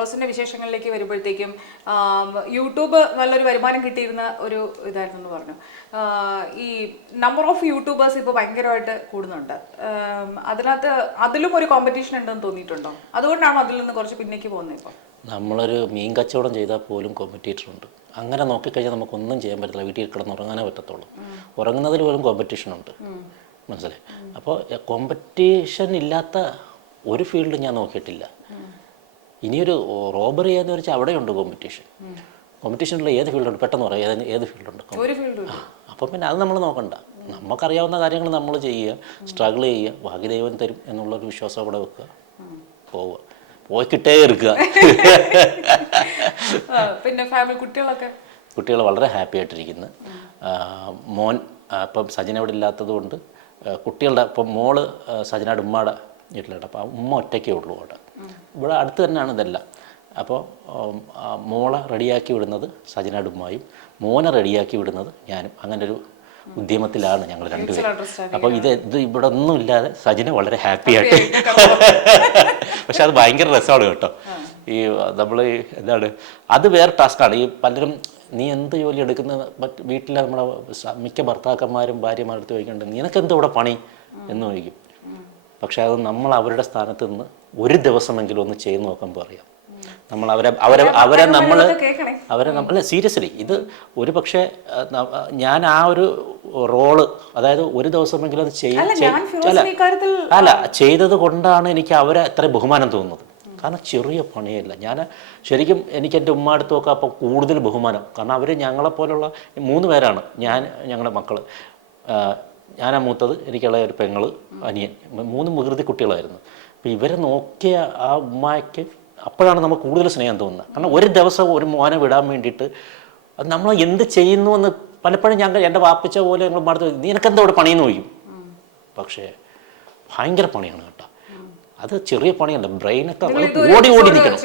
ഫിറോസിന്റെ വിശേഷങ്ങളിലേക്ക് വരുമ്പോഴത്തേക്കും യൂട്യൂബ് നല്ലൊരു വരുമാനം കിട്ടിയിരുന്ന ഒരു ഇതായിരുന്നു എന്ന് പറഞ്ഞു. ഈ നമ്പർ ഓഫ് യൂട്യൂബേഴ്സ് ഇപ്പോൾ ഭയങ്കരമായിട്ട് കൂടുന്നുണ്ട്. അതിനകത്ത് അതിലും ഒരു കോമ്പറ്റീഷൻ ഉണ്ടെന്ന് തോന്നിയിട്ടുണ്ടോ? അതുകൊണ്ടാണോ അതിൽ നിന്ന് കുറച്ച് പിന്നേക്ക് പോകുന്നത്? ഇപ്പോൾ നമ്മളൊരു മീൻ കച്ചവടം ചെയ്താൽ പോലും കോമ്പറ്റീറ്റർ ഉണ്ട്. അങ്ങനെ നോക്കിക്കഴിഞ്ഞാൽ നമുക്കൊന്നും ചെയ്യാൻ പറ്റില്ല. വീട്ടിൽ കിടന്ന് ഉറങ്ങാനേ പറ്റത്തുള്ളൂ. ഉറങ്ങുന്നതിൽ പോലും കോമ്പറ്റീഷൻ ഉണ്ട്, മനസ്സിലായി. അപ്പോൾ കോമ്പറ്റീഷൻ ഇല്ലാത്ത ഒരു ഫീൽഡ് ഞാൻ നോക്കിയിട്ടില്ല. ഇനിയൊരു റോബറി ചെയ്യാന്ന് വെച്ചാൽ അവിടെയുണ്ട് കോമ്പറ്റീഷൻ. കോമ്പറ്റീഷനുള്ള ഏത് ഫീൽഡുണ്ട് പെട്ടെന്ന് പറയാം, ഏത് ഫീൽഡുണ്ട്. അപ്പം പിന്നെ അത് നമ്മൾ നോക്കണ്ട. നമുക്കറിയാവുന്ന കാര്യങ്ങൾ നമ്മൾ ചെയ്യുക, സ്ട്രഗിൾ ചെയ്യുക, ബാക്കി ദൈവം തരും എന്നുള്ളൊരു വിശ്വാസം അവിടെ വെക്കുക, പോവുക, പോയിക്കിട്ടേ ഇരിക്കുക. പിന്നെ ഫാമിലി കുട്ടികൾ വളരെ ഹാപ്പി ആയിട്ടിരിക്കുന്നു. മോൻ ഇപ്പം സജിന ഇവിടെ ഇല്ലാത്തത് കൊണ്ട് കുട്ടികളുടെ ഇപ്പം മോള് സജിനയുടെ ഉമ്മയുടെ വീട്ടിലുണ്ട്. അപ്പോൾ ഉമ്മ ഒറ്റയ്ക്കേ ഉള്ളൂ അവിടെ. ഇവിടെ അടുത്ത് തന്നെയാണ് ഇതെല്ലാം. അപ്പോൾ മോളെ റെഡിയാക്കി വിടുന്നത് സജിനയുടെ ഉമ്മയും, മോനെ റെഡിയാക്കി വിടുന്നത് ഞാനും. അങ്ങനെ ഒരു ഉദ്യമത്തിലാണ് ഞങ്ങൾ രണ്ടുപേരും. അപ്പോൾ ഇത് ഇവിടെ ഒന്നും ഇല്ലാതെ സജിന വളരെ ഹാപ്പി ആയിട്ട്. പക്ഷെ അത് ഭയങ്കര രസമാണ് കേട്ടോ. ഈ നമ്മൾ എന്താണ്, അത് വേറെ ടാസ്ക്കാണ്. ഈ പലരും നീ എന്ത് ജോലി എടുക്കുന്നത്, വീട്ടിലെ നമ്മളെ മിക്ക ഭർത്താക്കന്മാരും ഭാര്യമാരടുത്ത് ചോദിക്കുന്നുണ്ട്, നിനക്കെന്താ ഇവിടെ പണി എന്ന് ചോദിക്കും. പക്ഷെ അത് നമ്മൾ അവരുടെ സ്ഥാനത്ത് നിന്ന് ഒരു ദിവസമെങ്കിലും ഒന്ന് ചെയ്ത് നോക്കുമ്പോൾ അറിയാം. നമ്മൾ അവരെ നമ്മൾ സീരിയസ്ലി ഇത് ഒരു പക്ഷേ ഞാൻ ആ ഒരു റോള്, അതായത് ഒരു ദിവസമെങ്കിലും അത് ചെയ്തത് കൊണ്ടാണ് എനിക്ക് അവരെ അത്ര ബഹുമാനം തോന്നുന്നത്. കാരണം ചെറിയ പണിയല്ല. ഞാൻ ശരിക്കും എനിക്ക് എൻ്റെ ഉമ്മ അടുത്തൊക്കെ അപ്പം കൂടുതൽ ബഹുമാനം. കാരണം അവർ ഞങ്ങളെപ്പോലുള്ള 3 പേരാണ്. ഞങ്ങളുടെ മക്കൾ, ഞാനാ മൂത്തത്, എനിക്കുള്ള ഒരു പെങ്ങള്, അനിയൻ, 3 വികൃതി കുട്ടികളായിരുന്നു. അപ്പോൾ ഇവരെ നോക്കിയ ആ ഉമ്മയ്ക്ക് അപ്പോഴാണ് നമുക്ക് കൂടുതൽ സ്നേഹം തോന്നുന്നത്. കാരണം ഒരു ദിവസം ഒരു മോനെ വിടാൻ വേണ്ടിയിട്ട് അത് നമ്മൾ എന്ത് ചെയ്യുന്നു എന്ന് പലപ്പോഴും എൻ്റെ വാപ്പിച്ച പോലെ ഞങ്ങൾ മടുത്ത് നിനക്കെന്താ ഇവിടെ പണിയെന്ന് ചോദിക്കും. പക്ഷേ ഭയങ്കര പണിയാണ് കേട്ടോ. അത് ചെറിയ പണിയല്ല. ബ്രെയിനൊക്കെ ഓടി നിൽക്കണം.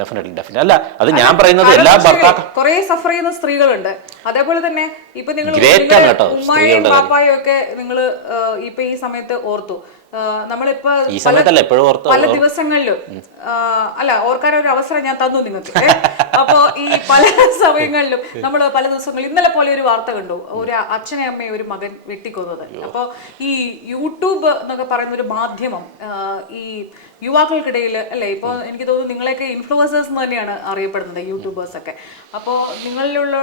ഡെഫിനറ്റ്ലി അല്ല, അത് ഞാൻ പറയുന്നത് എല്ലാ ഭർത്താക്കളും കുറെ സഫർ ചെയ്യുന്ന സ്ത്രീകളുണ്ട്. അതേപോലെ തന്നെ ഇപ്പൊ നിങ്ങൾ ഉമ്മായും പാപ്പായും ഒക്കെ നിങ്ങൾ ഇപ്പൊ ഈ സമയത്ത് ഓർത്തു. നമ്മളിപ്പോ പല ദിവസങ്ങളിലും അല്ല ഓർക്കാൻ ഒരു അവസരം ഞാൻ തന്നു നിങ്ങൾക്ക്. അപ്പോ ഈ പല സമയങ്ങളിലും നമ്മൾ പല ദിവസങ്ങളിൽ ഇന്നലെ പോലെ ഒരു വാർത്ത കണ്ടു, ഒരു അച്ഛനെ അമ്മയെ ഒരു മകൻ വെട്ടിക്കൊന്നത്. അപ്പോൾ ഈ യൂട്യൂബ് എന്നൊക്കെ പറയുന്ന ഒരു മാധ്യമം ഈ യുവാക്കൾക്കിടയിൽ അല്ലേ, ഇപ്പോൾ എനിക്ക് തോന്നുന്നു നിങ്ങളെയൊക്കെ ഇൻഫ്ലുവൻസേഴ്സ് എന്ന് തന്നെയാണ് അറിയപ്പെടുന്നത്, യൂട്യൂബേഴ്സ് ഒക്കെ. അപ്പോൾ നിങ്ങളിലുള്ള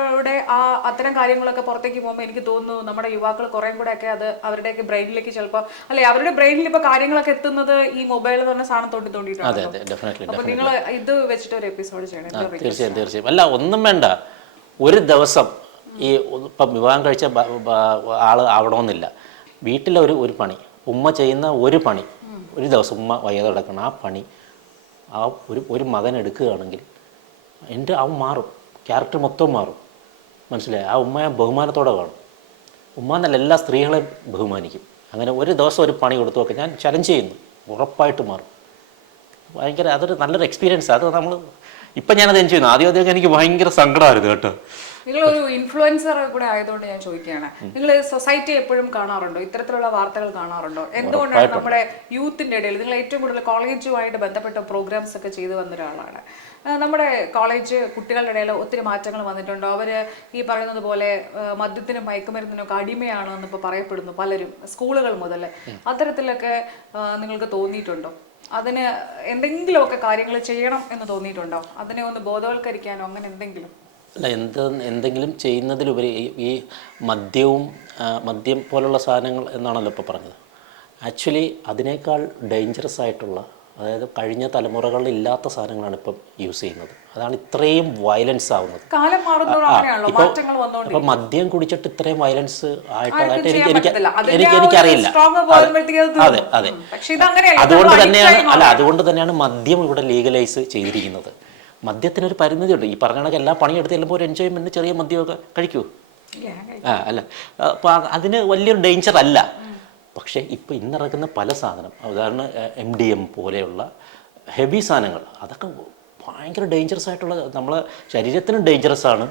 അത്തരം കാര്യങ്ങളൊക്കെ പുറത്തേക്ക് പോകുമ്പോൾ എനിക്ക് തോന്നുന്നു നമ്മുടെ യുവാക്കൾ കുറേ കൂടെ ഒക്കെ അത് അവരുടെയൊക്കെ ബ്രെയിനിലേക്ക് ചിലപ്പോൾ അല്ലെ അവരുടെ ബ്രെയിനിൽ ഇപ്പോൾ കാര്യങ്ങളൊക്കെ എത്തുന്നത് ഈ മൊബൈൽ തന്നെ സാധനം തോണ്ടിയിട്ടുണ്ട്. അപ്പോൾ നിങ്ങൾ ഇത് വെച്ചിട്ട് ഒരു എപ്പിസോഡ് ചെയ്യണം. തീർച്ചയായും അല്ല, ഒന്നും വേണ്ട. ഒരു ദിവസം ഈ ഇപ്പം വിവാഹം കഴിച്ച ആൾ ആവണമെന്നില്ല. വീട്ടിലെ ഒരു പണി, ഉമ്മ ചെയ്യുന്ന ഒരു പണി, ഒരു ദിവസം ഉമ്മ വയ്യാതെ കിടക്കണം, ആ പണി ആ ഒരു മകൻ എടുക്കുകയാണെങ്കിൽ അവൻ മാറും, ക്യാരക്ടർ മൊത്തം മാറും. മനസ്സിലായി? ആ ഉമ്മയെ ബഹുമാനത്തോടെ കാണും. ഉമ്മ എന്നല്ല, എല്ലാ സ്ത്രീകളെയും ബഹുമാനിക്കും. അങ്ങനെ ഒരു ദിവസം ഒരു പണി കൊടുത്തു നോക്കെ ഞാൻ ചലഞ്ച് ചെയ്യുന്നു, ഉറപ്പായിട്ട് മാറും. ഭയങ്കര അതൊരു നല്ലൊരു എക്സ്പീരിയൻസ്. അത് നമ്മൾ ഇപ്പം ഞാനത് എൻജോയ് ചെയ്യുന്നു. ആദ്യമൊക്കെ എനിക്ക് ഭയങ്കര സങ്കടമായിരുന്നു കേട്ടോ. നിങ്ങളൊരു ഇൻഫ്ലുവൻസർ കൂടെ ആയതുകൊണ്ട് ഞാൻ ചോദിക്കുകയാണ്, നിങ്ങൾ സൊസൈറ്റി എപ്പോഴും കാണാറുണ്ടോ? ഇത്തരത്തിലുള്ള വാർത്തകൾ കാണാറുണ്ടോ? എന്തുകൊണ്ടാണ് നമ്മുടെ യൂത്തിന്റെ ഇടയിൽ നിങ്ങൾ ഏറ്റവും കൂടുതൽ കോളേജുമായിട്ട് ബന്ധപ്പെട്ട പ്രോഗ്രാംസ് ഒക്കെ ചെയ്തു വന്ന ഒരാളാണ്. നമ്മുടെ കോളേജ് കുട്ടികളുടെ ഇടയിൽ ഒത്തിരി മാറ്റങ്ങൾ വന്നിട്ടുണ്ടോ? അവർ ഈ പറയുന്നത് പോലെ മദ്യത്തിനും മയക്കുമരുന്നിനും ഒക്കെ അടിമയാണോ എന്നിപ്പോൾ പറയപ്പെടുന്നു പലരും, സ്കൂളുകൾ മുതൽ. അത്തരത്തിലൊക്കെ നിങ്ങൾക്ക് തോന്നിയിട്ടുണ്ടോ? അതിന് എന്തെങ്കിലുമൊക്കെ കാര്യങ്ങൾ ചെയ്യണം എന്ന് തോന്നിയിട്ടുണ്ടോ? അതിനെ ഒന്ന് ബോധവൽക്കരിക്കാനോ അങ്ങനെ എന്തെങ്കിലും? അല്ല, എന്തെങ്കിലും ചെയ്യുന്നതിലുപരി ഈ മദ്യം പോലുള്ള സാധനങ്ങൾ എന്നാണല്ലോ ഇപ്പോൾ പറഞ്ഞത്. ആക്ച്വലി അതിനേക്കാൾ ഡേഞ്ചറസ് ആയിട്ടുള്ള, അതായത് കഴിഞ്ഞ തലമുറകളിൽ ഇല്ലാത്ത സാധനങ്ങളാണ് ഇപ്പം യൂസ് ചെയ്യുന്നത്. അതാണ് ഇത്രയും വയലൻസ് ആവുന്നത്. ഇപ്പം മദ്യം കുടിച്ചിട്ട് ഇത്രയും വയലൻസ് ആയിട്ടായിട്ട് എനിക്കറിയില്ല. അതെ അതെ, അതുകൊണ്ട് തന്നെയാണ് മദ്യം ഇവിടെ ലീഗലൈസ് ചെയ്തിരിക്കുന്നത്. മദ്യത്തിനൊരു പരിമിതിയുണ്ട്. ഈ പറഞ്ഞ കണക്ക് എല്ലാ പണിയെടുത്ത് ചെല്ലുമ്പോൾ ഒരു എൻജോയ്മെൻറ്റ് ചെറിയ മദ്യമൊക്കെ കഴിക്കൂ. അല്ല, അപ്പോൾ അതിന് വലിയൊരു ഡേഞ്ചർ അല്ല. പക്ഷേ ഇപ്പോൾ ഇന്നിറക്കുന്ന പല സാധനം, ഉദാഹരണം MDM പോലെയുള്ള ഹെവി സാധനങ്ങൾ, അതൊക്കെ ഭയങ്കര ഡേഞ്ചറസ് ആയിട്ടുള്ള, നമ്മളെ ശരീരത്തിനും ഡേഞ്ചറസ് ആണ്,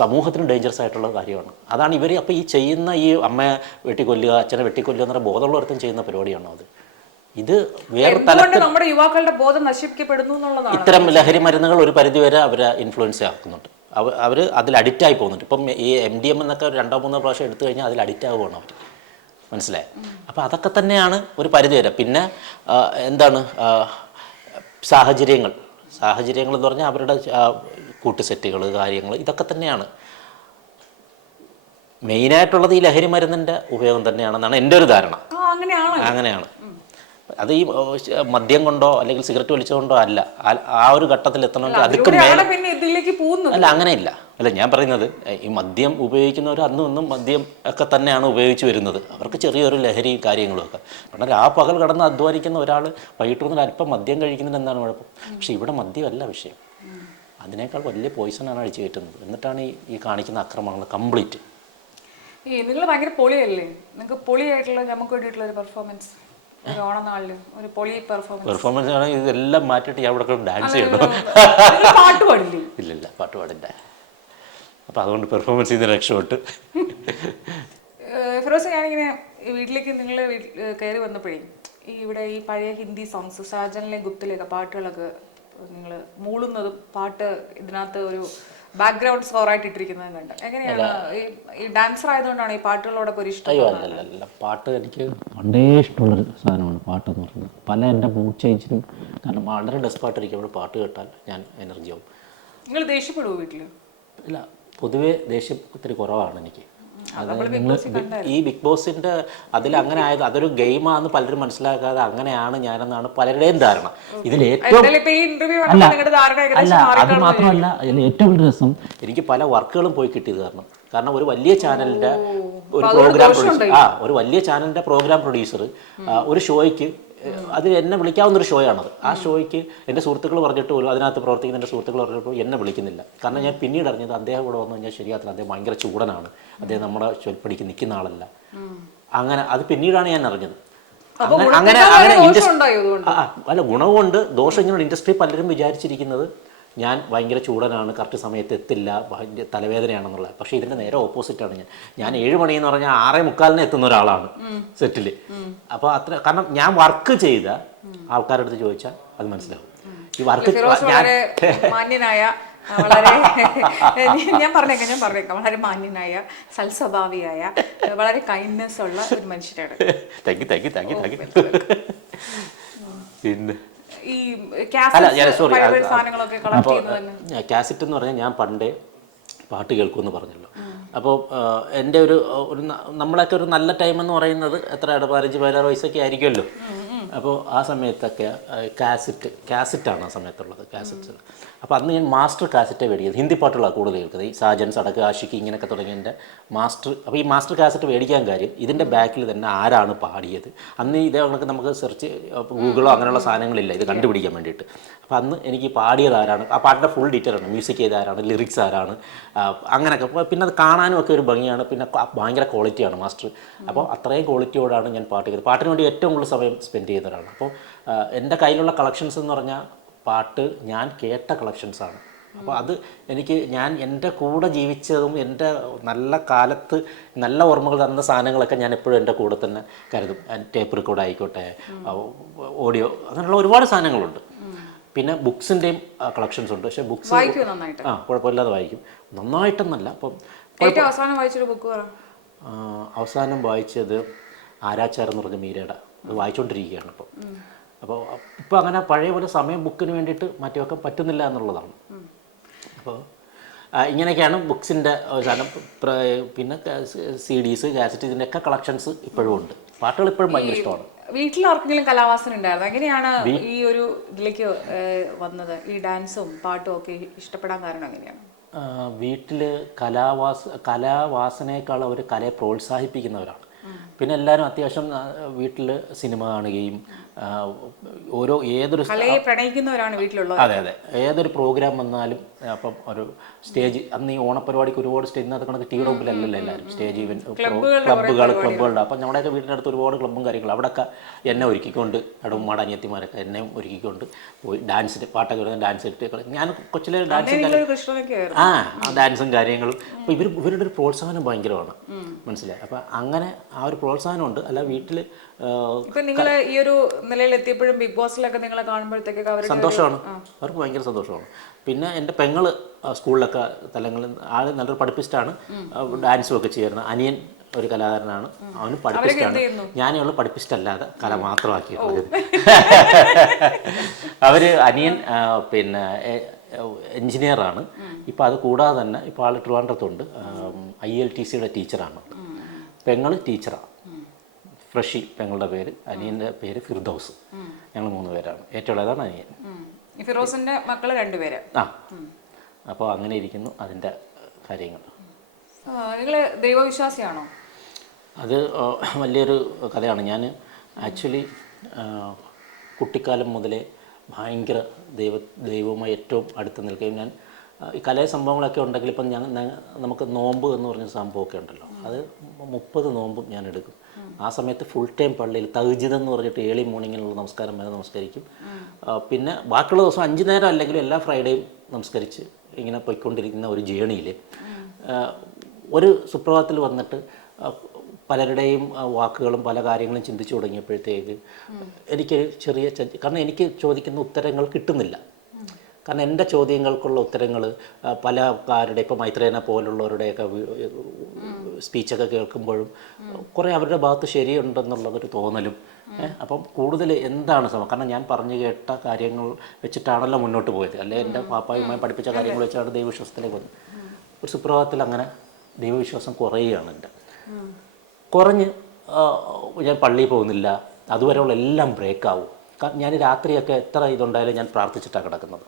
സമൂഹത്തിനും ഡേഞ്ചറസ് ആയിട്ടുള്ള കാര്യമാണ്. അതാണ് ഇവർ അപ്പോൾ ഈ ചെയ്യുന്ന ഈ അമ്മയെ വെട്ടിക്കൊല്ലുക, അച്ഛനെ വെട്ടിക്കൊല്ലുക എന്ന് പറഞ്ഞാൽ ബോധമുള്ള ഒരുത്തം ചെയ്യുന്ന പരിപാടിയാണോ അത്? ഇത് വേറെ എന്തുകൊണ്ട് നമ്മുടെ യുവാക്കളുടെ ബോധം നശിപ്പിക്കപ്പെടുന്നു എന്നുള്ളതാണ്. ഇത്തരം ലഹരി മരുന്നുകൾ ഒരു പരിധിവരെ അവരെ ഇൻഫ്ലുവൻസ് ആക്കുന്നുണ്ട്. അവർ അതിൽ അഡിക്റ്റായി പോകുന്നുണ്ട്. ഇപ്പം ഈ MDM എന്നൊക്കെ 2-3 പ്രാവശ്യം എടുത്തു കഴിഞ്ഞാൽ അതിൽ അഡിക്റ്റ് ആവുകയാണ് അവർ. മനസ്സിലായി? അപ്പോൾ അതൊക്കെ തന്നെയാണ് ഒരു പരിധിവരെ. പിന്നെ എന്താണ് സാഹചര്യങ്ങൾ എന്ന് പറഞ്ഞാൽ അവരുടെ കൂട്ടുസെറ്റുകൾ, കാര്യങ്ങൾ, ഇതൊക്കെ തന്നെയാണ് മെയിനായിട്ടുള്ളത്. ഈ ലഹരി മരുന്നിൻ്റെ ഉപയോഗം തന്നെയാണെന്നാണ് എൻ്റെ ഒരു ധാരണ. അങ്ങനെയാണ്. അത് ഈ മദ്യം കൊണ്ടോ അല്ലെങ്കിൽ സിഗരറ്റ് വലിച്ചുകൊണ്ടോ അല്ല. ആ ഒരു ഘട്ടത്തിൽ എത്തണമെങ്കിൽ അതൊക്കെ അല്ല, അങ്ങനെയില്ല. അല്ല, ഞാൻ പറയുന്നത് ഈ മദ്യം ഉപയോഗിക്കുന്നവർ അന്നും ഇന്നും മദ്യം ഒക്കെ തന്നെയാണ് ഉപയോഗിച്ച് വരുന്നത്. അവർക്ക് ചെറിയൊരു ലഹരിയും കാര്യങ്ങളും ഒക്കെ. കാരണം ആ പകൽ കടന്ന് അധ്വാനിക്കുന്ന ഒരാൾ വൈകിട്ട് വന്നിട്ട് അല്പം മദ്യം കഴിക്കുന്നതിന് എന്താണ് കുഴപ്പം? പക്ഷെ ഇവിടെ മദ്യമല്ല വിഷയം. അതിനേക്കാൾ വലിയ പോയിസണാണ് അടിച്ചു കയറ്റുന്നത്. എന്നിട്ടാണ് ഈ കാണിക്കുന്ന അക്രമങ്ങൾ കംപ്ലീറ്റ്. നിങ്ങൾ ഭയങ്കര പൊളിയല്ലേ? നിങ്ങൾക്ക് പൊളിയായിട്ടുള്ള നമുക്ക് വേണ്ടിയിട്ടുള്ള ഒരു പെർഫോമൻസ് ഓണനാളില് ഒരു പൊളി പെർഫോമൻസ് ആണെങ്കിൽ ഇതെല്ലാം മാറ്റിയിട്ട് ഞാൻ ഇവിടെ ഡാൻസ് ചെയ്യണം. പാട്ട് പാടില്ലേ? ഇല്ല, പാട്ട് പാടില്ല. അപ്പം അതുകൊണ്ട് പെർഫോമൻസ് ചെയ്ത് രക്ഷപ്പെട്ട്. ഫിറോസ്, ഞാനിങ്ങനെ വീട്ടിലേക്ക് നിങ്ങൾ കയറി വന്നപ്പോഴേ ഇവിടെ ഈ പഴയ ഹിന്ദി സോങ്സ്, ഷാജനിലെ ഗുപ്തിലെയൊക്കെ പാട്ടുകളൊക്കെ നിങ്ങൾ മൂളുന്നതും പാട്ട് ഇതിനകത്ത് ഒരു ബാക്ക്ഗ്രൗണ്ട് സ്കോർ ആയിട്ട് ഇട്ടിരിക്കുന്നതും കണ്ട് എങ്ങനെയാണ്? ഈ ഡാൻസർ ആയതുകൊണ്ടാണ് ഈ പാട്ടുകളോടൊക്കെ ഒരു ഇഷ്ടം? അല്ല, പാട്ട് എനിക്ക് പണ്ടേ ഇഷ്ടമുള്ളൊരു സാധനമാണ് പാട്ടെന്ന് പറയുന്നത്. പല എൻ്റെ മൂഡ് ചേഞ്ചിനും. കാരണം വളരെ ഡെസ്പായിട്ടിരിക്കുമ്പോൾ പാട്ട് കേട്ടാൽ ഞാൻ എനർജി ആവും. നിങ്ങൾ ദേഷ്യപ്പെടുവോ വീട്ടിൽ? ഇല്ല, പൊതുവേ ദേഷ്യം ഒത്തിരി കുറവാണ് എനിക്ക്. ഈ ബിഗ് ബോസിന്റെ അതിൽ അങ്ങനെ ആയത് അതൊരു ഗെയിമാണെന്ന് പലരും മനസ്സിലാക്കാതെ അങ്ങനെയാണ് ഞാനെന്നാണ് പലരുടെയും ധാരണ. ഇതിൽ ഏറ്റവും അത് മാത്രമല്ല, ഇതിൽ ഏറ്റവും വലിയ രസം എനിക്ക് പല വർക്കുകളും പോയി കിട്ടിയത് കാരണം ഒരു വലിയ ചാനലിന്റെ പ്രോഗ്രാം പ്രൊഡ്യൂസർ ഒരു ഷോയ്ക്ക് അത് എന്നെ വിളിക്കാവുന്നൊരു ഷോയാണത്. ആ ഷോയ്ക്ക് എൻ്റെ സുഹൃത്തുക്കൾ പറഞ്ഞിട്ട് പോലും, അതിനകത്ത് പ്രവർത്തിക്കുന്ന എൻ്റെ സുഹൃത്തുക്കൾ പറഞ്ഞിട്ട് പോലും എന്നെ വിളിക്കുന്നില്ല. കാരണം ഞാൻ പിന്നീട് അറിഞ്ഞത് അദ്ദേഹം ഇവിടെ വന്നു കഴിഞ്ഞാൽ ശരിയാത്തില്ല, അദ്ദേഹം ഭയങ്കര ചൂടനാണ്, അദ്ദേഹം നമ്മുടെ ചൊൽപ്പടിക്ക് നിൽക്കുന്ന ആളല്ല. അങ്ങനെ അത് പിന്നീടാണ് ഞാൻ അറിഞ്ഞത്. അങ്ങനെ അല്ല, ഗുണവുമുണ്ട് ദോഷങ്ങളുണ്ട്. ഇൻഡസ്ട്രി പലരും വിചാരിച്ചിരിക്കുന്നത് ഞാൻ ഭയങ്കര ചൂടനാണ്, കറക്റ്റ് സമയത്ത് എത്തില്ല, തലവേദനയാണെന്നുള്ളത്. പക്ഷേ ഇതിൻ്റെ നേരെ ഓപ്പോസിറ്റാണ്. ഞാൻ 7 മണി എന്ന് പറഞ്ഞാൽ 6:45 എത്തുന്ന ഒരാളാണ് സെറ്റിൽ. അപ്പോൾ അത്ര, കാരണം ഞാൻ വർക്ക് ചെയ്ത ആൾക്കാരുടെ അടുത്ത് ചോദിച്ചാൽ അത് മനസ്സിലാവും. ഈ വർക്ക് മാന്യനായ, വളരെ ഞാൻ പറഞ്ഞേക്കാം വളരെ മാന്യനായ, സൽസ്വഭാവിയായ, വളരെ കൈൻഡ്നെസ് ഉള്ള ഒരു മനുഷ്യരാണ്. Thank you. പിന്നെ ഈ കാസറ്റ് എന്ന് പറഞ്ഞാൽ ഞാൻ പണ്ടേ പാട്ട് കേൾക്കുമെന്ന് പറഞ്ഞല്ലോ. അപ്പോൾ എൻ്റെ ഒരു നമ്മളൊക്കെ ഒരു നല്ല ടൈം എന്ന് പറയുന്നത് എത്രയാണ്, 15-16 വയസ്സൊക്കെ ആയിരിക്കുമല്ലോ. അപ്പോൾ ആ സമയത്തൊക്കെ കാസറ്റാണ് ആ സമയത്തുള്ളത്, കാസറ്റ്. അപ്പോൾ അന്ന് ഞാൻ മാസ്റ്റർ കാസറ്റ് മേടിക്കുന്നത്. ഹിന്ദി പാട്ടുകളാണ് കൂടുതൽ കേൾക്കുന്നത്. ഈ സാജൻ, സടക്ക്, ആഷിഖ് ഇങ്ങനെയൊക്കെ തുടങ്ങിയതിൻ്റെ മാസ്റ്റർ. അപ്പോൾ ഈ മാസ്റ്റർ കാസറ്റ് മേടിക്കാൻ കാര്യം ഇതിൻ്റെ ബാക്കിൽ തന്നെ ആരാണ് പാടിയത്. അന്ന് ഇതേ കണക്ക് നമുക്ക് സെർച്ച് ഗൂഗിളോ അങ്ങനെയുള്ള സാധനങ്ങളില്ല ഇത് കണ്ടുപിടിക്കാൻ വേണ്ടിയിട്ട്. അപ്പോൾ അന്ന് എനിക്ക് പാടിയത് ആരാണ്, ആ പാട്ടിൻ്റെ ഫുൾ ഡീറ്റെയിൽ ആണ്, മ്യൂസിക് ചെയ്ത ആരാണ്, ലിറിക്സ് ആരാണ്, അങ്ങനെയൊക്കെ. പിന്നെ അത് കാണാനും ഒക്കെ ഒരു ഭംഗിയാണ്. പിന്നെ ഭയങ്കര ക്വാളിറ്റിയാണ് മാസ്റ്റർ. അപ്പോൾ അത്രയും ക്വാളിറ്റിയോടാണ് ഞാൻ പാട്ട് ചെയ്തത്. പാട്ടിന് വേണ്ടി ഏറ്റവും കൂടുതൽ സമയം സ്പെൻഡ് ചെയ്ത ഒരാളാണ്. അപ്പോൾ എൻ്റെ കയ്യിലുള്ള കളക്ഷൻസ് എന്ന് പറഞ്ഞാൽ പാട്ട് ഞാൻ കേട്ട കളക്ഷൻസാണ്. അപ്പോൾ അത് എനിക്ക്, ഞാൻ എൻ്റെ കൂടെ ജീവിച്ചതും എൻ്റെ നല്ല കാലത്ത് നല്ല ഓർമ്മകൾ തന്ന സാധനങ്ങളൊക്കെ ഞാൻ എപ്പോഴും എൻ്റെ കൂടെ തന്നെ കരുതും. ടേപ്പ് റെക്കോർഡ് ആയിക്കോട്ടെ, ഓഡിയോ, അങ്ങനെയുള്ള ഒരുപാട് സാധനങ്ങളുണ്ട്. പിന്നെ ബുക്സിൻ്റെയും കളക്ഷൻസ് ഉണ്ട്. പക്ഷേ ബുക്സ് കുഴപ്പമില്ലാതെ വായിക്കും. നന്നായിട്ടെന്നല്ല. അപ്പം അവസാനം വായിച്ചത് ആരാച്ചാർ എന്ന് പറഞ്ഞ മീരയുടെ, അത് വായിച്ചുകൊണ്ടിരിക്കുകയാണ് ഇപ്പോൾ. അപ്പോൾ അങ്ങനെ പഴയ പോലെ സമയം ബുക്കിന് വേണ്ടിയിട്ട് മാറ്റിവെക്കാൻ പറ്റുന്നില്ല എന്നുള്ളതാണ്. അപ്പോൾ ഇങ്ങനെയൊക്കെയാണ് ബുക്സിൻ്റെ സാധനം. പിന്നെ CDs, കാസറ്റ്, ഇതിൻ്റെയൊക്കെ കളക്ഷൻസ് ഇപ്പോഴും ഉണ്ട്. പാട്ടുകൾ ഇപ്പോഴും ഭയങ്കര ഇഷ്ടമാണ്. വീട്ടിൽ ആർക്കെങ്കിലും കലാവാസന ഉണ്ടായിരുന്നു? എങ്ങനെയാണ് ഈ ഒരു ഇതിലേക്ക് വന്നത്? ഈ ഡാൻസും പാട്ടും ഒക്കെ ഇഷ്ടപ്പെടാൻ കാരണം എങ്ങനെയാണ്? വീട്ടിൽ കലാവാസനയേക്കാൾ അവർ കലയെ പ്രോത്സാഹിപ്പിക്കുന്നവരാണ്. പിന്നെ എല്ലാവരും അത്യാവശ്യം വീട്ടിൽ സിനിമ കാണുകയും ഏതൊരു പ്രണയിക്കുന്നവരാണ് വീട്ടിലുള്ളത്. അതെ, ഏതൊരു പ്രോഗ്രാം വന്നാലും, അപ്പം ഒരു സ്റ്റേജ്, അന്ന് ഈ ഓണപരിപാടിക്ക് ഒരുപാട് സ്റ്റേജിനകത്ത് കണക്ക് ടീ റൂമിലല്ലല്ലോ എല്ലാവരും, സ്റ്റേജ് ഇവന്റ് ക്ലബ്ബുകളുണ്ട്. അപ്പം നമ്മുടെയൊക്കെ വീടിൻ്റെ അടുത്ത് ഒരുപാട് ക്ലബ്ബും കാര്യങ്ങളും. അവിടെയൊക്കെ എന്നെ ഒരുക്കിക്കൊണ്ട്, ഉമ്മയുടെ അനിയത്തിമാരൊക്കെ എന്നെ ഒരുക്കിക്കൊണ്ട് പോയി ഡാൻസിന്, പാട്ടൊക്കെ ഡാൻസ് ഇട്ട്, ഞാൻ കൊച്ചിലെ ഡാൻസും കാര്യങ്ങളും. അപ്പോൾ ഇവരുടെ ഒരു പ്രോത്സാഹനം ഭയങ്കരമാണ്, മനസ്സിലായി. അപ്പം അങ്ങനെ ആ ഒരു പ്രോത്സാഹനമുണ്ട്. അല്ല വീട്ടിൽ നിങ്ങൾ ഈ ഒരു നിലയിൽ എത്തിയപ്പോഴും ബിഗ് ബോസിലൊക്കെ നിങ്ങളെ കാണുമ്പോഴത്തേക്കൊക്കെ അവർ സന്തോഷമാണ്, അവർക്ക് ഭയങ്കര സന്തോഷമാണ്. പിന്നെ എൻ്റെ പെങ്ങൾ സ്കൂളിലൊക്കെ തലങ്ങളിൽ ആൾ നല്ലൊരു പഠിപ്പിസ്റ്റാണ്, ഡാൻസും ഒക്കെ ചെയ്യുന്നത്. അനിയൻ ഒരു കലാകാരനാണ്, അവനും പഠിപ്പിസ്റ്റാണ്. ഞാനുള്ള പഠിപ്പിസ്റ്റ് അല്ലാതെ കല മാത്രമാക്കിയിട്ടുള്ളത്. അനിയൻ പിന്നെ എൻജിനീയറാണ്. ഇപ്പോൾ അത് കൂടാതെ തന്നെ ഇപ്പോൾ ആൾ ട്രിവാൻഡ്രത്തുണ്ട്, ILTCയുടെ ടീച്ചറാണ്. പെങ്ങൾ ടീച്ചറാണ്, ഫ്രഷി പെങ്ങളുടെ പേര്. അനിയൻ്റെ പേര് ഫിർദൗസ്. ഞങ്ങൾ 3 പേരാണ്. ഏറ്റവും ഇളയതാണ് അനിയൻ. ഫിറോസിന്റെ മക്കൾ 2 പേര്. അപ്പോൾ അങ്ങനെ ഇരിക്കുന്നു അതിൻ്റെ കാര്യങ്ങൾ. നിങ്ങൾ ദൈവവിശ്വാസിയാണോ? അത് വലിയൊരു കഥയാണ്. ഞാൻ ആക്ച്വലി കുട്ടിക്കാലം മുതലേ ഭയങ്കര ദൈവവുമായി ഏറ്റവും അടുത്ത് നിൽക്കുകയും ഞാൻ ഈ കലയ സംഭവങ്ങളൊക്കെ ഉണ്ടെങ്കിൽ ഇപ്പം നമുക്ക് നോമ്പ് എന്ന് പറഞ്ഞ സംഭവമൊക്കെ ഉണ്ടല്ലോ, അത് 30 നോമ്പും ഞാൻ എടുക്കും. ആ സമയത്ത് ഫുൾ ടൈം പള്ളിയിൽ തഹ്ജുദ് എന്ന് പറഞ്ഞിട്ട് ഏർലി മോർണിങ്ങിലുള്ള നമസ്കാരം വരെ നമസ്കരിക്കും. പിന്നെ ബാക്കിയുള്ള ദിവസം 5 നേരം അല്ലെങ്കിലും എല്ലാ ഫ്രൈഡേയും നമസ്കരിച്ച് ഇങ്ങനെ പോയിക്കൊണ്ടിരിക്കുന്ന ഒരു ജേണിയിൽ ഒരു സുപ്രഭാതത്തിൽ വന്നിട്ട് പലരുടെയും വാക്കുകളും പല കാര്യങ്ങളും ചിന്തിച്ചു തുടങ്ങിയപ്പോഴത്തേക്ക് എനിക്കൊരു ചെറിയ കാരണം എനിക്ക് ചോദിക്കുന്ന ഉത്തരങ്ങൾ കിട്ടുന്നില്ല. കാരണം എൻ്റെ ചോദ്യങ്ങൾക്കുള്ള ഉത്തരങ്ങൾ പലകാരുടെ ഇപ്പോൾ മൈത്രേനെ പോലുള്ളവരുടെയൊക്കെ സ്പീച്ചൊക്കെ കേൾക്കുമ്പോഴും കുറേ അവരുടെ ഭാഗത്ത് ശരിയുണ്ടെന്നുള്ളതൊരു തോന്നലും. അപ്പം കൂടുതൽ എന്താണ് കാരണം ഞാൻ പറഞ്ഞു കേട്ട കാര്യങ്ങൾ വെച്ചിട്ടാണല്ലോ മുന്നോട്ട് പോയത്, അല്ലെ എൻ്റെ പാപ്പായുമായി പഠിപ്പിച്ച കാര്യങ്ങൾ വെച്ചാണ് ദൈവവിശ്വാസത്തിലേക്ക് വന്നത്. ഒരു സുപ്രഭാതത്തിൽ അങ്ങനെ ദൈവവിശ്വാസം കുറയുകയാണ് എൻ്റെ. കുറഞ്ഞ് ഞാൻ പള്ളിയിൽ പോകുന്നില്ല, അതുവരെയുള്ള എല്ലാം ബ്രേക്കാവും. ഞാൻ രാത്രിയൊക്കെ എത്ര ഇതുണ്ടായാലും ഞാൻ പ്രാർത്ഥിച്ചിട്ടാണ് കിടക്കുന്നത്.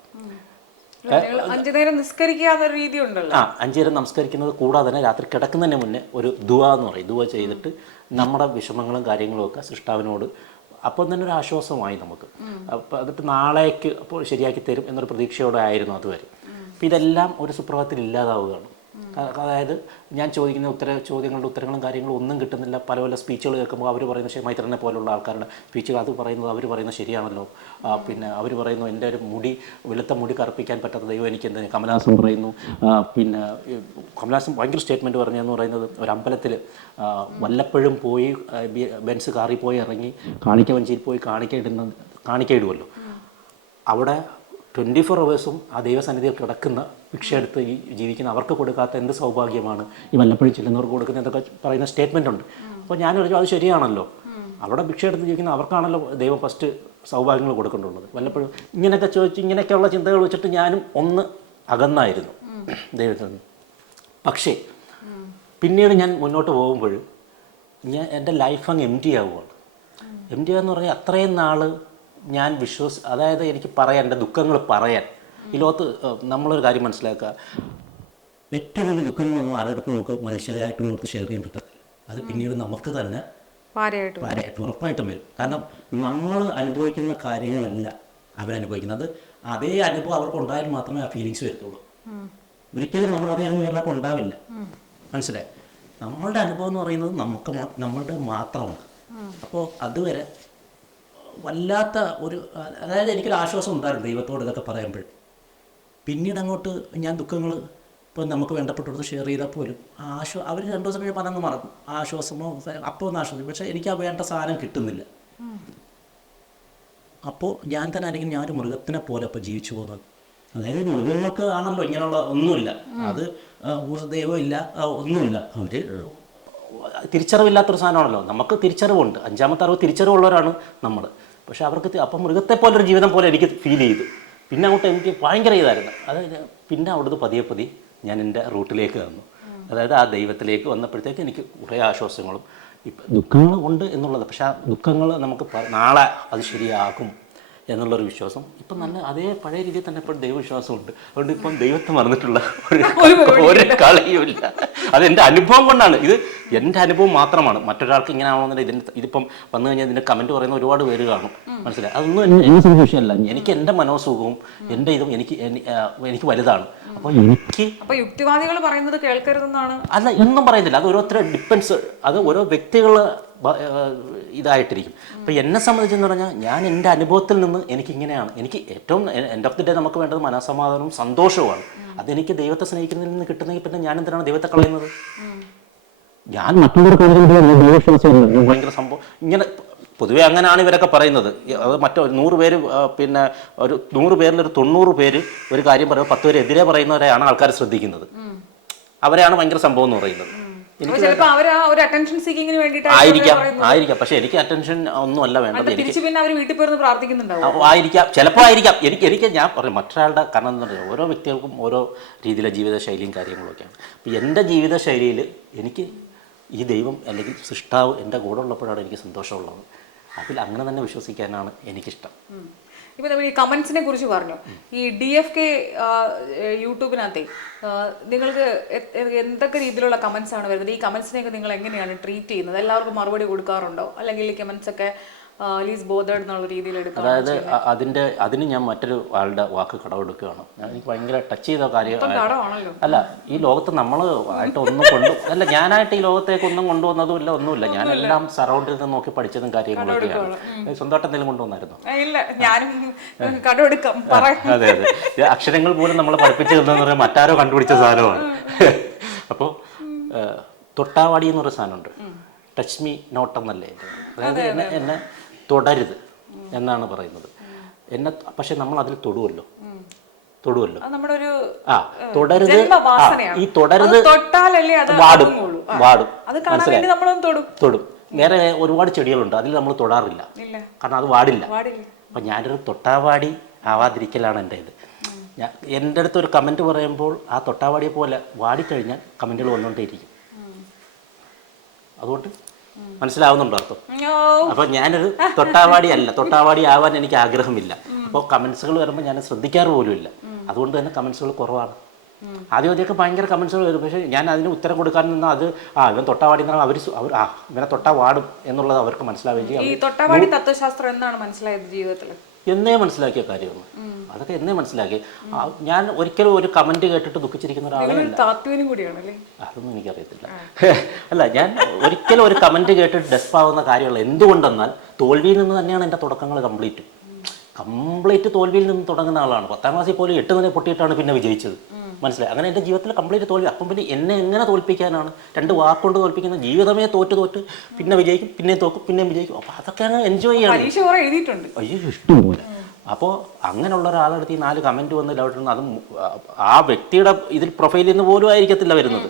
5 നേരം നിസ്കരിക്കുക എന്നൊരു രീതി ഉണ്ടല്ലോ. 5 നേരം നമസ്കരിക്കുന്നത് കൂടാതെ തന്നെ രാത്രി കിടക്കുന്നതിന് മുന്നേ ഒരു ദുആ എന്ന് പറയും, ദുആ ചെയ്തിട്ട് നമ്മുടെ വിഷമങ്ങളും കാര്യങ്ങളും ഒക്കെ സൃഷ്ടാവിനോട് അപ്പം തന്നെ ഒരു ആശ്വാസമായി നമുക്ക്. അപ്പോൾ എന്നിട്ട് നാളേക്ക് അപ്പോൾ ശരിയാക്കി തരും എന്നൊരു പ്രതീക്ഷയോടെ ആയിരുന്നു അതുവരെ. അപ്പോൾ ഇതെല്ലാം ഒരു സുപ്രഭാതത്തിൽ ഇല്ലാതാവുകയാണ്. അതായത് ഞാൻ ചോദിക്കുന്ന ചോദ്യങ്ങളുടെ ഉത്തരങ്ങളും കാര്യങ്ങളും ഒന്നും കിട്ടുന്നില്ല. പല പല സ്പീച്ചുകൾ കേൾക്കുമ്പോൾ അവർ പറയുന്ന മൈത്രനെ പോലുള്ള ആൾക്കാരുടെ സ്പീച്ചുകൾ അത് പറയുന്നത് അവർ പറയുന്നത് ശരിയാണല്ലോ. പിന്നെ അവർ പറയുന്നു എൻ്റെ ഒരു വെളുത്ത മുടി കറുപ്പിക്കാൻ പറ്റാത്ത ദൈവം എനിക്ക് എന്ത്. കമലഹാസൻ പറയുന്നു, പിന്നെ കമലഹാസൻ ഭയങ്കര സ്റ്റേറ്റ്മെൻറ്റ് പറഞ്ഞതെന്ന് പറയുന്നത് ഒരു അമ്പലത്തിൽ വല്ലപ്പോഴും പോയി ബെൻസ് കാറിൽ പോയി ഇറങ്ങി കാണിക്കവഞ്ചിയിൽ പോയി കാണിക്ക ഇടുമല്ലോ, അവിടെ 24 hours ആ ദൈവസന്നിധിയിൽ കിടക്കുന്ന ഭിക്ഷ എടുത്ത് ജീവിക്കുന്ന അവർക്ക് കൊടുക്കാത്ത എന്ത് സൗഭാഗ്യമാണ് ഈ വല്ലപ്പോഴും ചെല്ലുന്നവർക്ക് കൊടുക്കുന്ന എന്തൊക്കെ പറയുന്ന സ്റ്റേറ്റ്മെൻ്റ് ഉണ്ട്. അപ്പോൾ ഞാൻ ചോദിച്ചു അത് ശരിയാണല്ലോ, അവിടെ ഭിക്ഷ എടുത്ത് ജീവിക്കുന്ന അവർക്കാണല്ലോ ദൈവം ഫസ്റ്റ് സൗഭാഗ്യങ്ങൾ കൊടുക്കേണ്ടുള്ളത്. വല്ലപ്പോഴും ഇങ്ങനെയൊക്കെ ചോദിച്ചു ഇങ്ങനെയൊക്കെയുള്ള ചിന്തകൾ വെച്ചിട്ട് ഞാനും ഒന്ന് അകന്നായിരുന്നു ദൈവത്തിൽ നിന്ന്. പക്ഷേ പിന്നീട് ഞാൻ മുന്നോട്ട് പോകുമ്പോൾ എൻ്റെ ലൈഫ് അങ്ങ് എം ടി ആവുകയാണ്. എം ടി ആന്ന് പറഞ്ഞാൽ അത്രയും നാൾ ഞാൻ അതായത് എനിക്ക് പറയാൻ എൻ്റെ ദുഃഖങ്ങൾ പറയാൻ ഈ ലോകത്ത് നമ്മളൊരു കാര്യം മനസ്സിലാക്കുക, ഏറ്റവും വലിയ ദുഃഖങ്ങളൊന്നും ആരോടൊപ്പം നമുക്ക് മനുഷ്യരായിട്ട് നമുക്ക് ഷെയർ ചെയ്യാൻ പറ്റത്തില്ല. അത് പിന്നീട് നമുക്ക് തന്നെ ഭാരമായിട്ട് ഉറപ്പായിട്ടും വരും. കാരണം നമ്മൾ അനുഭവിക്കുന്ന കാര്യങ്ങളല്ല അവരനുഭവിക്കുന്നത്. അതേ അനുഭവം അവർക്ക് ഉണ്ടായാൽ മാത്രമേ ആ ഫീലിങ്സ് വരത്തുള്ളൂ. ഒരിക്കലും നമ്മൾ അതേ അനുഭവം എല്ലാവർക്കും ഉണ്ടാവില്ല. മനസ്സിലായി? നമ്മളുടെ അനുഭവം എന്ന് പറയുന്നത് നമ്മളുടെ മാത്രമാണ്. അപ്പോൾ അതുവരെ വല്ലാത്ത ഒരു അതായത് എനിക്കൊരു ആശ്വാസം ഉണ്ടായിരുന്നു ദൈവത്തോട് ഇതൊക്കെ പറയുമ്പോൾ. പിന്നീട് അങ്ങോട്ട് ഞാൻ ദുഃഖങ്ങൾ ഇപ്പോൾ നമുക്ക് വേണ്ടപ്പെട്ടത് ഷെയർ ചെയ്താൽ പോലും അവർ 2 ദിവസം കഴിഞ്ഞപ്പോൾ അതങ്ങ് മറക്കും. ആശ്വാസമോ അപ്പോൾ ഒന്ന് ആശ്വാസം, പക്ഷേ എനിക്ക് ആ വേണ്ട സാധനം കിട്ടുന്നില്ല. അപ്പോൾ ഞാൻ തന്നെ ആയിരിക്കും ഞാനൊരു മൃഗത്തിനെ പോലെ അപ്പോൾ ജീവിച്ചു പോകുന്നത്. അതായത് മൃഗങ്ങൾക്ക് ആണല്ലോ ഇങ്ങനെയുള്ള ഒന്നുമില്ല, അത് ദൈവം ഇല്ല, ഒന്നുമില്ല. അവർ തിരിച്ചറിവില്ലാത്തൊരു സാധനമാണല്ലോ. നമുക്ക് തിരിച്ചറിവുണ്ട്, 5ാമത്തെ അറിവ് തിരിച്ചറിവുള്ളവരാണ് നമ്മൾ. പക്ഷെ അവർക്ക് അപ്പം മൃഗത്തെ പോലൊരു ജീവിതം പോലെ എനിക്ക് ഫീൽ ചെയ്തു. പിന്നെ അങ്ങോട്ട് എനിക്ക് ഭയങ്കര ഇതായിരുന്നു. അതായത് പിന്നെ അവിടുന്ന് പതിയെ ഞാൻ എൻ്റെ റൂട്ടിലേക്ക് വന്നു. അതായത് ആ ദൈവത്തിലേക്ക് വന്നപ്പോഴത്തേക്ക് എനിക്ക് കുറേ ആശ്വാസങ്ങളും ഇപ്പം ദുഃഖങ്ങളും ഉണ്ട് എന്നുള്ളത്. പക്ഷെ ആ ദുഃഖങ്ങൾ നമുക്ക് നാളെ അത് ശരിയാകും എന്നുള്ളൊരു വിശ്വാസം ഇപ്പം നല്ല അതേ പഴയ രീതിയിൽ തന്നെ ഇപ്പോൾ ദൈവവിശ്വാസമുണ്ട്. അതുകൊണ്ട് ഇപ്പം ദൈവത്തെ മറന്നിട്ടുള്ള ഒരു കളിയുമില്ല. അതെൻ്റെ അനുഭവം കൊണ്ടാണ്. ഇത് എൻ്റെ അനുഭവം മാത്രമാണ്. മറ്റൊരാൾക്ക് ഇങ്ങനെ ആവണമെന്നില്ല. ഇതിപ്പം വന്നു കഴിഞ്ഞാൽ ഇതിൻ്റെ കമൻറ്റ് പറയുന്ന ഒരുപാട് പേര് കാണും. മനസ്സിലായി? അതൊന്നും എനിക്ക് വിഷയമല്ല. എനിക്ക് എൻ്റെ മനോസുഖവും എൻ്റെ ഇതും എനിക്ക് വലുതാണ്. അപ്പോൾ യുക്തിവാദികൾ പറയുന്നത് കേൾക്കരുതെന്നാണ്. അല്ല, ഒന്നും പറയുന്നില്ല. അത് ഓരോരുത്തരെ ഡിപ്പെൻസ്, അത് ഓരോ വ്യക്തികൾ ഇതായിട്ടിരിക്കും. അപ്പോൾ എന്നെ സംബന്ധിച്ചെന്ന് പറഞ്ഞാൽ ഞാൻ എൻ്റെ അനുഭവത്തിൽ നിന്ന് എനിക്കിങ്ങനെയാണ്. എനിക്ക് ഏറ്റവും എൻഡ് ഓഫ് ദി ഡേ നമുക്ക് വേണ്ടത് മനസ്സമാധാനവും സന്തോഷവുമാണ്. അതെനിക്ക് ദൈവത്തെ സ്നേഹിക്കുന്നതിൽ നിന്ന് കിട്ടുന്നെങ്കിൽ പിന്നെ ഞാൻ എന്തിനാണ് ദൈവത്തെ കളയുന്നത്? ഞാൻ മറ്റുള്ളവർക്ക് ദൈവവിശ്വാസം ഭയങ്കര സംഭവം ഇങ്ങനെ പൊതുവെ അങ്ങനെയാണ് ഇവരൊക്കെ പറയുന്നത്. അത് മറ്റോ 100 പേര് പിന്നെ ഒരു 100 പേരിൽ ഒരു 90 പേര് ഒരു കാര്യം പറയുമ്പോൾ 10 പേര് എതിരെ പറയുന്നവരെയാണ് ആൾക്കാർ ശ്രദ്ധിക്കുന്നത്. അവരെയാണ് ഭയങ്കര സംഭവം എന്ന് പറയുന്നത്. ആയിരിക്കാം. പക്ഷെ എനിക്ക് അറ്റൻഷൻ ഒന്നും അല്ല വേണ്ടത്. ആയിരിക്കാം, ചിലപ്പോൾ ആയിരിക്കാം. എനിക്ക് ഞാൻ പറയും മറ്റൊരാളുടെ, കാരണം എന്താ പറയുക, ഓരോ വ്യക്തികൾക്കും ഓരോ രീതിയിലെ ജീവിതശൈലിയും കാര്യങ്ങളൊക്കെയാണ്. അപ്പോൾ എൻ്റെ ജീവിതശൈലിയിൽ എനിക്ക് ഈ ദൈവം അല്ലെങ്കിൽ സൃഷ്ടാവ് എൻ്റെ കൂടെ ഉള്ളപ്പോഴാണ് എനിക്ക് സന്തോഷമുള്ളത്. അതിൽ അങ്ങനെ തന്നെ വിശ്വസിക്കാനാണ് എനിക്കിഷ്ടം. ഇപ്പൊ നമ്മൾ ഈ കമന്റ്സിനെ കുറിച്ച് പറഞ്ഞു. ഈ DFK യൂട്യൂബിനകത്തെ നിങ്ങൾക്ക് എന്തൊക്കെ രീതിയിലുള്ള കമന്റ്സ് ആണ് വരുന്നത്? ഈ കമന്റ്സിനെയൊക്കെ നിങ്ങൾ എങ്ങനെയാണ് ട്രീറ്റ് ചെയ്യുന്നത്? എല്ലാവർക്കും മറുപടി കൊടുക്കാറുണ്ടോ, അല്ലെങ്കിൽ ഈ കമന്റ്സ് ഒക്കെ എന്നുള്ള രീതിയിൽ എടുക്കുക? അതായത് അതിന് ഞാൻ മറ്റൊരു ആളുടെ വാക്ക് കടമെടുക്കുകയാണ്. എനിക്ക് ഭയങ്കര ടച്ച് ചെയ്ത കാര്യം അല്ല, ഈ ലോകത്ത് നമ്മൾ ആയിട്ട് ഒന്നും ഞാനായിട്ട് ഈ ലോകത്തേക്ക് ഒന്നും കൊണ്ടുവന്നതുമില്ല, ഒന്നുമില്ല. ഞാനെല്ലാം സറൗണ്ടിൽ നിന്ന് നോക്കി പഠിച്ചതും കാര്യങ്ങളൊക്കെയാണ്. സ്വന്തമായിട്ട് എന്തെങ്കിലും കൊണ്ടുവന്നായിരുന്നു? അതെ. അക്ഷരങ്ങൾ പോലും നമ്മളെ പഠിപ്പിച്ചതെന്ന് പറഞ്ഞാൽ മറ്റാരോ കണ്ടുപിടിച്ച സാധനമാണ്. അപ്പോൾ തൊട്ടാവാടി എന്നൊരു സാധനമുണ്ട്. ടച്ച് മീ നോട്ട് എന്നല്ലേ, അതായത് എന്നെ തൊടരുത് എന്നാണ് പറയുന്നത്. പക്ഷെ നമ്മൾ അതിൽ തൊടുവല്ലോ. തൊടരുത്. ഈ തൊടരുത് വാടും. മനസ്സിലായി? തൊടും. വേറെ ഒരുപാട് ചെടികളുണ്ട്, അതിൽ നമ്മൾ തൊടാറില്ല, കാരണം അത് വാടില്ല. അപ്പം ഞാനൊരു തൊട്ടാവാടി ആവാതിരിക്കലാണ് എൻ്റെ ഇത്. എൻ്റെ അടുത്ത് ഒരു കമൻറ്റ് പറയുമ്പോൾ ആ തൊട്ടാവാടിയെ പോലെ വാടിക്കഴിഞ്ഞാൽ കമൻറ്റുകൾ വന്നുകൊണ്ടേയിരിക്കും. അതുകൊണ്ട് മനസ്സിലാവുന്നുണ്ടോ അർത്ഥം? അപ്പൊ ഞാനൊരു തൊട്ടാവാടി ആവാൻ എനിക്ക് ആഗ്രഹമില്ല. അപ്പോൾ കമന്റ്സുകൾ വരുമ്പോൾ ഞാൻ ശ്രദ്ധിക്കാറ് പോലും ഇല്ല. അതുകൊണ്ട് തന്നെ കമന്റ്സുകൾ കുറവാണ്. ആദ്യമൊക്കെ ഭയങ്കര കമന്റ്സുകൾ വരും, പക്ഷേ ഞാൻ അതിന് ഉത്തരം കൊടുക്കാൻ നിന്നാൽ അത് ഇവൻ തൊട്ടാവാടി എന്നാൽ അവർ ഇവനെ തൊട്ടാ വാടും എന്നുള്ളത് അവർക്ക് മനസ്സിലാവുകയും ചെയ്യും. തത്വശാസ്ത്രം എന്നാണ് മനസ്സിലായത് ജീവിതത്തിൽ എന്നേ മനസ്സിലാക്കിയ കാര്യമാണ്. അതൊക്കെ എന്നേ മനസ്സിലാക്കി. ഞാൻ ഒരിക്കലും ഒരു കമന്റ് കേട്ടിട്ട് ദുഃഖിച്ചിരിക്കുന്ന ഒരാളല്ല. അതൊന്നും എനിക്കറിയത്തില്ല. അല്ല, ഞാൻ ഒരിക്കലും ഒരു കമന്റ് കേട്ടിട്ട് ഡെസ്പാവുന്ന കാര്യമുള്ള. എന്തുകൊണ്ടെന്നാൽ തോൽവിയിൽ നിന്ന് തന്നെയാണ് എൻ്റെ തുടക്കങ്ങൾ കംപ്ലീറ്റ് തോൽവിയിൽ നിന്ന് തുടങ്ങുന്ന ആളാണ്. 10ാം ക്ലാസ്സിൽ പോലും 8 നില പൊട്ടിയിട്ടാണ് പിന്നെ വിജയിച്ചത്. മനസ്സിലായി? അങ്ങനെ എൻ്റെ ജീവിതത്തിൽ കംപ്ലീറ്റ് തോൽവി. അപ്പം പിന്നെ എന്നെ എങ്ങനെ തോൽപ്പിക്കാനാണ്? 2 വാക്കുകൊണ്ട് തോൽപ്പിക്കുന്ന ജീവിതമേ തോറ്റ് പിന്നെ വിജയിക്കും, പിന്നെയും തോക്കും, പിന്നെയും വിജയിക്കും. അപ്പോൾ അതൊക്കെയാണ് എൻജോയ് ചെയ്യണം. അയ്യോ, ഇഷ്ടംപോലെ. അപ്പോൾ അങ്ങനെയുള്ള ഒരാളെടുത്ത് ഈ 4 കമൻറ്റ് വന്ന് ഡൗട്ട്, അതും ആ വ്യക്തിയുടെ ഇതിൽ പ്രൊഫൈലിൽ നിന്ന് പോലും ആയിരിക്കത്തില്ല വരുന്നത്.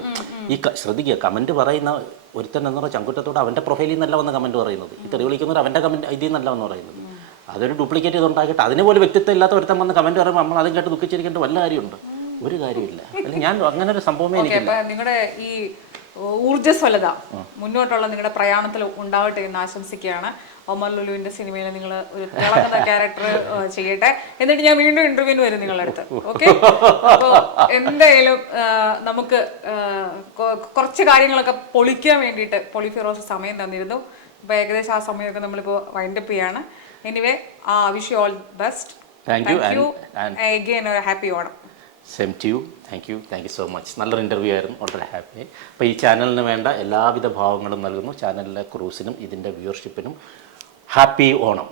ഈ ശ്രദ്ധിക്കുക, കമൻറ്റ് പറയുന്ന ഒരുത്തൻ എന്നുള്ള ചങ്കുറ്റത്തോട് അവൻ്റെ പ്രൊഫൈലിൽ നിന്നല്ല വന്ന് കമൻറ്റ് പറയുന്നത്. ഈ തെറി വിളിക്കുന്നവർ അവൻ്റെ കമൻറ്റ് ഇതിൽ നിന്നല്ല വന്ന് പറയുന്നത്. അതൊരു ഡ്യൂപ്ലിക്കേറ്റ് ചെയ്തുണ്ടാക്കിയിട്ട് അതിനുപോലെ വ്യക്തിത്വം ഇല്ലാത്ത ഒരുത്തൻ വന്ന് കമൻറ്റ് പറയുമ്പോൾ നമ്മൾ അതും കേട്ട് ദുഃഖിച്ചിരിക്കേണ്ട വല്ല കാര്യമുണ്ട്? ഒരു കാര്യമില്ല. അല്ലെങ്കിൽ ഞാൻ അങ്ങനെ ഒരു സംഭവമേ എനിക്കില്ല. നിങ്ങളുടെ ഈ ഊർജ്ജസ്വലത മുന്നോട്ടുള്ള നിങ്ങളുടെ പ്രയാണത്തിൽ ഉണ്ടാവട്ടെ എന്ന് ആശംസിക്കുകയാണ്. ഒമർ ലുലുവിന്റെ സിനിമയിൽ നിങ്ങൾ ഒരു തിളങ്ങുന്ന ക്യാരക്ടർ ചെയ്യട്ടെ. എന്നിട്ട് ഞാൻ വീണ്ടും ഇന്റർവ്യൂവിന് വരും നിങ്ങളുടെ അടുത്ത്. ഓക്കെ? അപ്പോൾ എന്തായാലും നമുക്ക് കുറച്ച് കാര്യങ്ങളൊക്കെ പൊളിക്കാൻ വേണ്ടിയിട്ട് പൊളിഫിറോസ് സമയം തന്നിരുന്നു. അപ്പോൾ ഏകദേശം ആ സമയമൊക്കെ നമ്മളിപ്പോൾ വൈൻഡപ്പ് ചെയ്യാണ്. Anyway, wish you all best. Thank you. Again ഒരു happy Onam. Same to you. Thank you so much. നല്ലൊരു ഇൻ്റർവ്യൂ ആയിരുന്നു. വളരെ ഹാപ്പി. അപ്പോൾ ഈ ചാനലിന് വേണ്ട എല്ലാവിധ ഭാവങ്ങളും നൽകുന്നു. ചാനലിലെ ക്രൂസിനും ഇതിൻ്റെ വ്യൂവർഷിപ്പിനും ഹാപ്പി ഓണം.